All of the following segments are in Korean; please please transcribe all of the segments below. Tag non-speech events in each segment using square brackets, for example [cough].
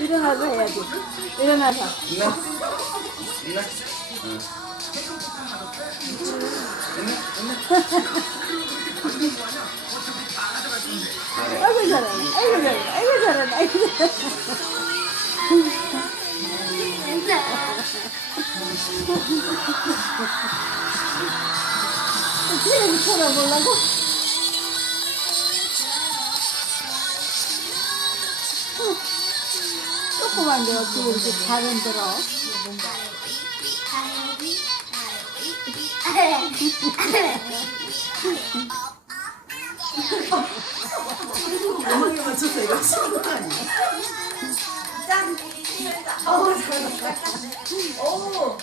일어나서 해야지. 일어나서. 있나? 있나? 응. 아이고 잘하네. 아이고 잘하네. 아이고 잘하네. 아이고 잘하네. 텔레비 쳐다보려고? 조그만데 어떻게 이렇게 잘 흔들어? 음악에 맞춰서 이거 치는 거 아니야? 짠! 어우, 잘한다. 오!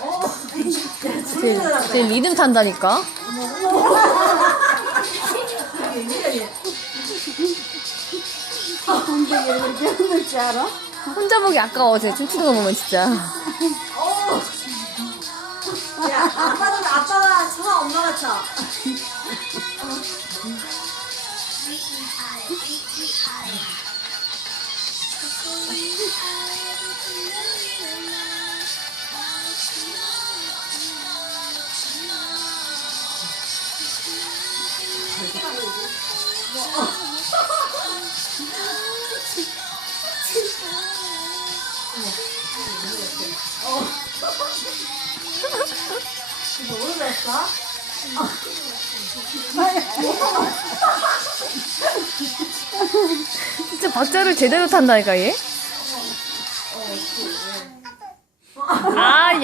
오! 야, 제, 제 리듬 탄다니까. 엉덩 혼자 보기 아까워. 제 춤추는 거 보면 진짜. 오! 야, 아빠는 아빠가 쳐, 엄마가 쳐. 이거? [laughs] 진짜 박자를 제대로 탄다니까 얘. 아, 야.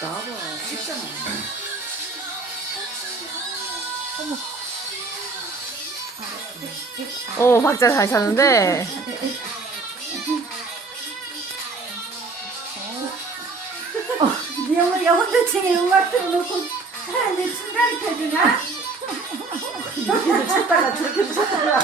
나와봐. 쉽잖아. 오 박자 잘 쳤는데. 네 어머니가 혼자 층에 음악 틀어놓고 하는데 춤 가르쳐주나? 이렇게도 쳤다가 저렇게도 쳤다가.